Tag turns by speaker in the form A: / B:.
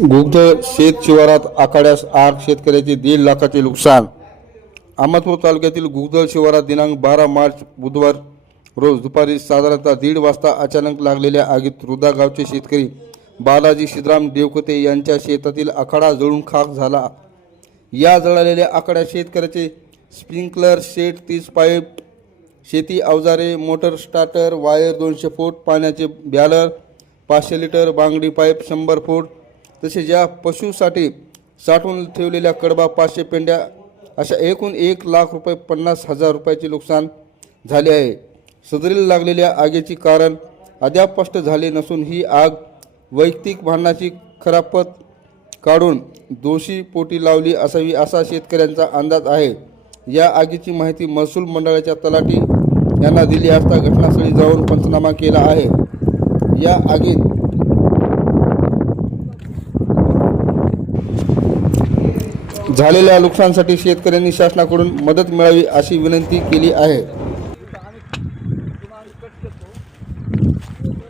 A: गुगद शेत शिवारात आखाड्यास आग शेतकऱ्याचे दीड लाखाचे नुकसान. अहमदपूर तालुक्यातील गुगदळ शिवारात दिनांक बारा मार्च बुधवार रोज दुपारी साधारणतः दीड वाजता अचानक लागलेल्या आगीत रुदा गावचे शेतकरी बालाजी श्रीराम देवकते यांच्या शेतातील आखाडा जळून खाक झाला. या जळालेल्या आखाड्या शेतकऱ्याचे स्प्रिंकलर सेट तीस पाईप शेती अवजारे मोटर स्टार्टर वायर दोनशे फूट पाण्याचे बॅलर पाचशे लिटर बांगडी पाईप शंभर फूट तसेच या पशुसाठी साठवून ठेवलेल्या कडबा पाचशे पेंड्या अशा एकूण एक लाख रुपये पन्नास हजार रुपयाचे नुकसान झाले आहे. सदरील लागलेल्या आगीची कारण अद्याप स्पष्ट झाले नसून ही आग वैयक्तिक भांडणाची खरापत काढून दोषी पोटी लावली असावी असा शेतकऱ्यांचा अंदाज आहे. या आगीची माहिती महसूल मंडळाच्या तलाठी यांना दिली असता घटनास्थळी जाऊन पंचनामा केला आहे. या आगीत झालेल्या नुकसानसाठी शेतकऱ्यांनी शासनाकडून मदत मिळावी अशी विनंती केली आहे.